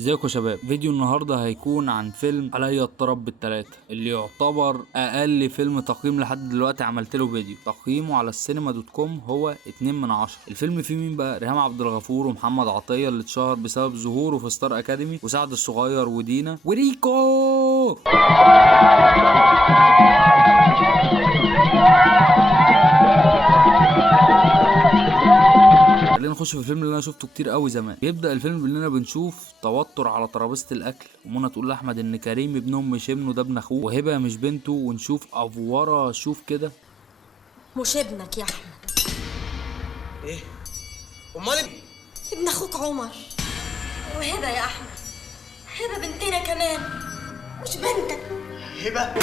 ازيكم يا شباب؟ فيديو النهارده هيكون عن فيلم عليا الطرب بالتلاتة، اللي يعتبر اقل فيلم تقييم لحد دلوقتي. عملت له فيديو تقييمه على السينما دوت كوم هو 2/10. الفيلم فيه مين بقى؟ ريهام عبد الغفور ومحمد عطية اللي اتشهر بسبب ظهوره في ستار اكاديمي، وسعد الصغير ودينا وريكو. خلينا نخش في الفيلم اللي انا شفته كتير قوي زمان. بيبدا الفيلم باننا بنشوف توتر على ترابيزه الاكل، ومنى تقول لاحمد ان كريم ابن مش ابنه، ده ابن اخوه، وهبه مش بنته، ونشوف افوره. شوف كده، مش ابنك يا احمد. ايه؟ امال ابن اخوك عمر. وهبه يا احمد، هبه بنتنا كمان، مش بنتك. هبه؟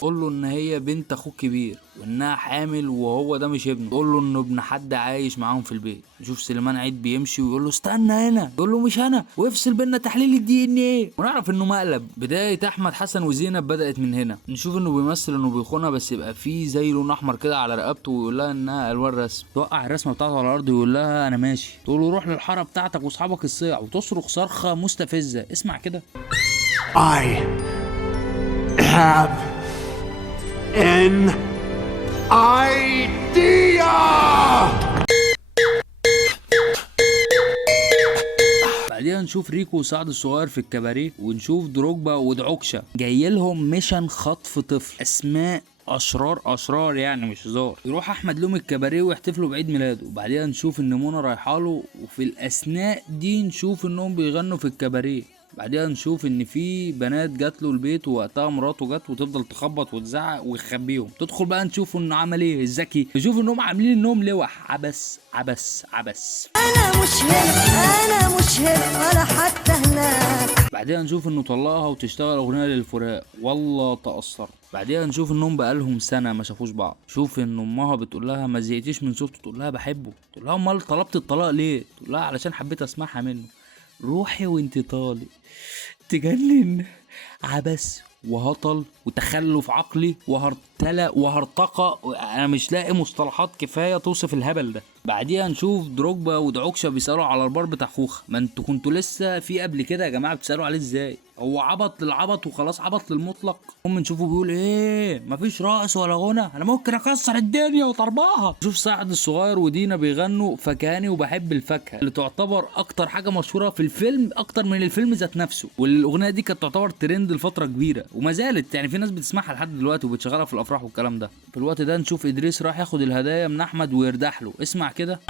قول له ان هي بنت اخوك كبير وانها حامل وهو ده مش ابنه. قول له انه ابن حد عايش معاهم في البيت. نشوف سليمان عيد بيمشي ويقول له استنى هنا، يقول له مش انا، ويفصل بينا تحليل الدي ان ايه، ونعرف انه مقلب. بدايه احمد حسن وزينب بدات من هنا. نشوف انه بيمثل انه بيخونها، بس يبقى فيه زي لون احمر كده على رقبته، ويقول لها انها الوان رسم. توقع الرسمه بتاعته على الارض ويقول لها انا ماشي. تقول له روح للحاره بتاعتك واصحابك الصيع، وتصرخ صرخه مستفزه. اسمع كده. I have an idea! بعديها نشوف ريكو وسعد الصغير في الكباريه، ونشوف دروجبا ودعوكشة جاي لهم ميشن خطف طفل. اسماء اشرار يعني مش هزار. يروح احمد لهم الكباريه ويحتفلوا بعيد ميلاده. وبعديها نشوف ان منى رايحه له، وفي الاثناء دي نشوف انهم بيغنوا في الكباريه. بعدها نشوف ان في بنات جات له البيت، ووقتها مراته جت وتفضل تخبط وتزعق ويخبيهم. تدخل بقى نشوف انه عمل ايه الذكي. نشوف انهم عاملين انهم لوح. عبس عبس عبس. انا مش هنا ولا حتى هناك. بعدها نشوف انه طلقها وتشتغل اغنيه للفراق. والله تأثر. بعدها نشوف انهم بقالهم سنه ما شافوش بعض. شوف ان امها بتقول لها ما زهقتيش من صوته؟ تقول لها بحبه. تقول لها امال طلبت الطلاق ليه؟ تقول لها علشان حبيت اسمعها منه. روحي وانت طالق. تجنن. عبس وهطل وتخلف عقلي وهرطقه. انا مش لاقي مصطلحات كفايه توصف الهبل ده. بعديها نشوف دروجبا ودعوكشة بيسالوا على البار بتاع خوخه. ما انتوا كنتوا لسه في قبل كده يا جماعه، بتسالوا عليه ازاي؟ هو عبط للعبط وخلاص، عبط للمطلق. هم نشوفه بيقول ايه؟ مفيش رقص ولا غنى، انا ممكن اكسر الدنيا وطربها. نشوف سعد الصغير ودينا بيغنوا فكهاني وبحب الفاكهه، اللي تعتبر اكتر حاجه مشهوره في الفيلم، اكتر من الفيلم ذات نفسه. والاغنيه دي كانت تعتبر ترند لفتره كبيره، وما زالت يعني في ناس بتسمعها لحد دلوقتي وبتشغلها في الافراح والكلام ده. في الوقت ده نشوف ادريس راح ياخد الهدايا من احمد ويردح له. اسمع كده.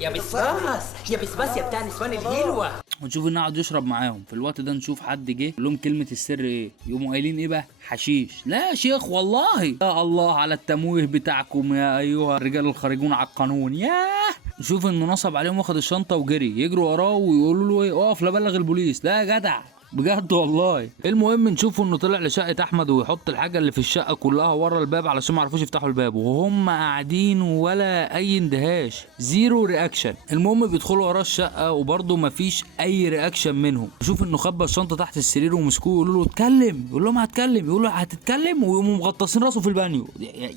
يا بسباس يا بتاع نسوان الهلوة. ونشوف انه قاعد يشرب معاهم. في الوقت ده نشوف حد جه يقول لهم كلمه السر ايه. يقوموا قايلين ايه بقى؟ حشيش. لا يا شيخ والله. يا الله على التمويه بتاعكم يا ايها الرجال الخارجون على القانون. ياه. نشوف انه نصب عليهم واخد الشنطه وجري. يجروا وراه ويقولوا له ايه؟ اقف لا بلغ البوليس. لا يا جدع بجد والله. المهم نشوفه انه طلع لشقه احمد، ويحط الحاجه اللي في الشقه كلها ورا الباب علشان ما عرفوش يفتحوا الباب، وهم قاعدين ولا اي اندهاش، زيرو رياكشن. المهم بيدخلوا وراه الشقه وبرضه ما فيش اي رياكشن منهم. نشوف انه خبى الشنطه تحت السرير ومسكوه يقولوا له اتكلم. يقول لهم هتكلم. يقول له هتتكلم، ويقوموا مغطسين راسه في البانيو.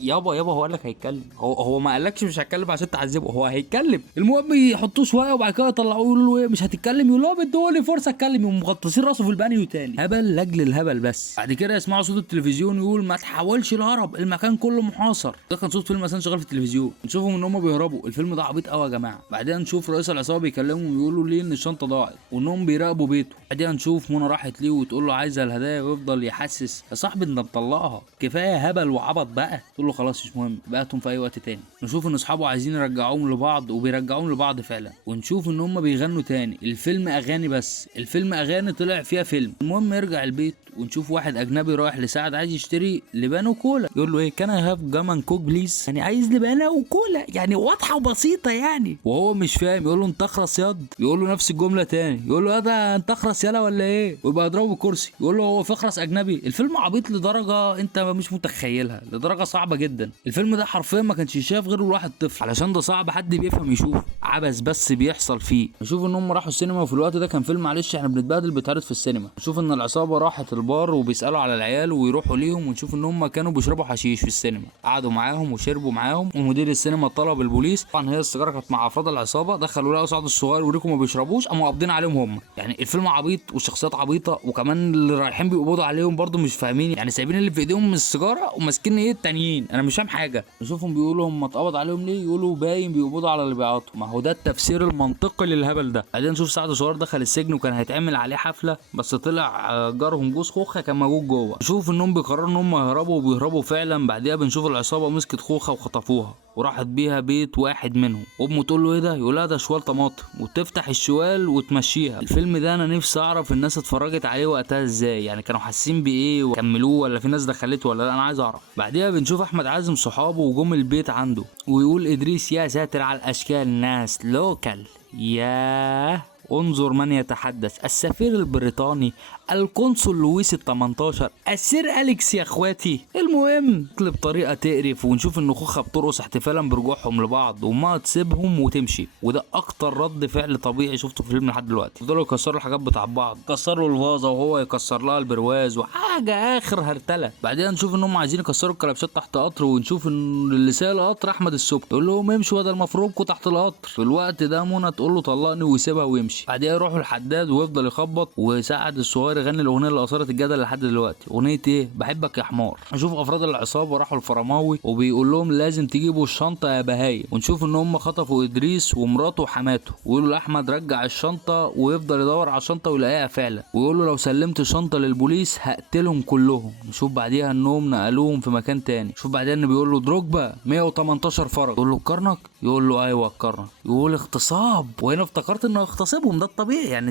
يابا هو قال لك هيتكلم؟ هو ما قالكش مش هتكلم عشان تعذبه، هو هيتكلم. المهم يحطوه شويه وبعد كده يطلعوه يقولوا له ايه؟ مش هتتكلم؟ يقول لهم ادوني فرصه اتكلم. يقوموا مغطسين راسه في البانيو تاني. هبل لاجل الهبل. بس بعد كده يسمعوا صوت التلفزيون يقول ما تحاولش الهرب، المكان كله محاصر. ده كان صوت فيلم مثلا شغال في التلفزيون. نشوفهم ان هم بيهربوا. الفيلم ده عبيط قوي يا جماعه. بعدين نشوف رئيس العصابه بيكلمهم ويقولوا ليه ان الشنطه ضاعت، وانهم بيراقبوا بيته. بعدين نشوف منى راحت ليه وتقول له عايزه الهدايا، ويفضل يحسس يا صاحبي انت مطلقها، كفايه هبل وعبط بقى. تقول له خلاص مش مهم، بقتهم في اي وقت تاني. نشوف ان اصحابه عايزين يرجعوهم لبعض وبيرجعوهم لبعض فعلا. ونشوف ان هم بيغنوا تاني. الفيلم اغاني، بس الفيلم اغاني طلع فيها فيلم. المهم يرجع البيت ونشوف واحد اجنبي رايح لسعد عايز يشتري لبان وكولا. يقول له ايه؟ كان اي هاف جامان كوك بليز، يعني عايز لبانه وكولا، يعني واضحه وبسيطه يعني. وهو مش فاهم. يقول له انت اخرس ياض. يقول له نفس الجمله تاني. يقول له ده انت اخرس يالا ولا ايه؟ ويبقى يضربه بالكرسي. يقول له هو في اخرس اجنبي؟ الفيلم عبيط لدرجه انت مش متخيلها، لدرجه صعبه جدا. الفيلم ده حرفيا ما كانش يشاف غير الواحد طفل، علشان ده صعب حد بيفهم يشوف. عبث بس بيحصل فيه. نشوف ان هم راحوا السينما، وفي الوقت ده كان فيلم معلش احنا بنتبهدل بيتعرض في السينما. نشوف ان العصابه راحت البار وبيسالوا على العيال ويروحوا ليهم، ونشوف ان هم كانوا بيشربوا حشيش في السينما. قعدوا معاهم وشربوا معاهم، ومدير السينما طلب البوليس. طبعا هي السيجاره كانت مع افراد العصابه، دخلوا لقوا سعد الصغير وريكو ما بيشربوش، قاموا قابضين عليهم هم. يعني الفيلم عبيط والشخصيات عبيطه، وكمان اللي رايحين بيقبضوا عليهم برضو مش فاهمين، يعني سايبين اللي في ايديهم من السيجاره وماسكين ايه التانيين. انا مش فاهم حاجه. نشوفهم بيقولوا هم اتقبض عليهم ليه، يقولوا باين بيقبضوا على اللي بيعاطوا. ما هو ده التفسير المنطقي للهبل ده. بعدين نشوف سعد الصغير دخل السجن وكان هيتعمل عليه حفله، بس طلع جارهم جوز خوخه كان موجود جوه. نشوف انهم بيقرروا ان هم يهربوا، وبيهربوا فعلا. بعديها بنشوف العصابه مسكت خوخه وخطفوها وراحت بيها بيت واحد منهم. امه تقول له ايه ده، يقول لها ده شوال طماطم، وتفتح الشوال وتمشيها. الفيلم ده انا نفسي اعرف الناس اتفرجت عليه وقتها ازاي، يعني كانوا حاسين بايه وكملوه، ولا في ناس دخلته ولا لا، انا عايز اعرف. بعديها بنشوف احمد عازم صحابه وجم البيت عنده، ويقول ادريس يا ساتر على الاشكال، ناس لوكال، ياه انظر من يتحدث، السفير البريطاني، القنصل لويس ال18، السير أليكس يا اخواتي. المهم بطريقه تقرف، ونشوف ان خوخه بترقص احتفالا برجوعهم لبعض، وما تسيبهم وتمشي. وده اكتر رد فعل طبيعي شفته في الفيلم لحد دلوقتي. فضلوا يكسروا الحاجات بتاع بعض، كسروا الفازه وهو يكسر لها البرواز وحاجه اخر هرتله. بعدين نشوف ان هم عايزين يكسروا الكلبشات تحت قطر، ونشوف ان اللي سايق القطر احمد السبكي يقول لهم امشوا بدل ما افرمكم تحت القطر. في الوقت ده منى تقول له طلقني ويسيبها ويمشي. بعدين يروحوا الحداد ويفضل يخبط، وسعد الصغير يغني الاغنيه اللي اثارت الجدل لحد دلوقتي، اغنيه ايه، بحبك يا حمار. نشوف افراد العصابه راحوا الفرماوي وبيقول لهم لازم تجيبوا الشنطه يا بهايم. ونشوف ان هم خطفوا ادريس ومراته وحماته، ويقولوا لاحمد رجع الشنطه، ويفضل يدور على الشنطه ويلاقيها فعلا، ويقول له لو سلمت الشنطه للبوليس هقتلهم كلهم. نشوف بعديها انهم نقلوهم في مكان تاني. شوف بعدين ان بيقول له دروجبا 118 فرج، يقول له الكرنك، يقول له ايوه الكرنك، يقول اغتصاب. وهنا افتكرت انه اغتصبهم، ده الطبيعي، يعني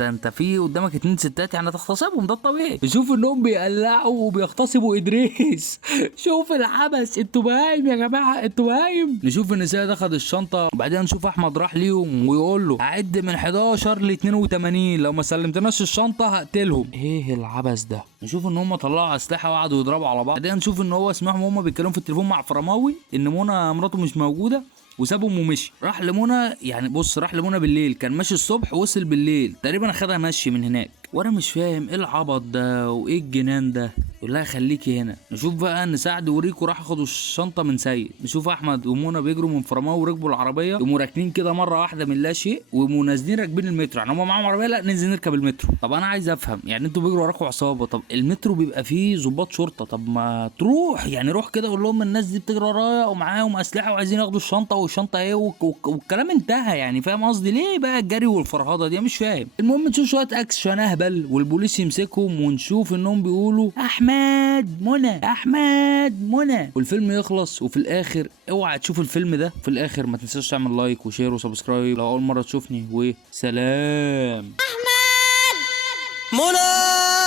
انت في قدامك 2 ستات يعني تغتصبهم، ده الطبيعي. شوف انهم بيقلعوا وبيغتصبوا ادريس. شوف العبث، انتوا بهايم يا جماعه، انتوا بهايم. نشوف النساء ده خد الشنطه. وبعدين نشوف احمد راح ليهم ويقول له هعد من 11 ل 82، لو ما سلمتناش الشنطه هقتلهم. ايه العبث ده. نشوف ان هم طلعوا اسلحه وقعدوا يضربوا على بعض. بعدين نشوف ان هو سمعهم هم بيتكلموا في التليفون مع فرماوي ان منى مراته مش موجوده، وسابهم ومشي. راح لمنى، يعني بص راح لمنى بالليل، كان ماشي الصبح وصل بالليل تقريبا، اخدها مشي من هناك. وانا مش فاهم ايه العبط ده وايه الجنان ده. يقول لها خليكي هنا. نشوف بقى ان سعد وريكو راح ياخدوا الشنطه من سيد. نشوف احمد ومنى بيجروا من فرماوي وركبوا العربيه، يقوموا راكنين كده مره واحده من لا شيء، ويقوموا نازلين راكبين المترو. يعني هم معاهم عربيه، لا ننزل نركب المترو. طب انا عايز افهم، يعني انتوا بيجروا وراكوا عصابه، طب المترو بيبقى فيه ضباط شرطه، طب ما تروح يعني روح كده قول لهم الناس دي بتجري ورايا ومعاهم اسلحه وعايزين ياخدوا الشنطه، والشنطه ايه والكلام انتهى. يعني فاهم قصدي ليه بقى الجري والفرهده دي، مش فاهم. المهم نشوف شويه اكشن اهبل والبوليس يمسكهم، ونشوف انهم بيقولوا احمد منى احمد منى، والفيلم يخلص. وفي الاخر اوعى تشوف الفيلم ده، في الاخر ما تنساش تعمل لايك وشير وسبسكرايب لو اول مره تشوفني، وسلام. منى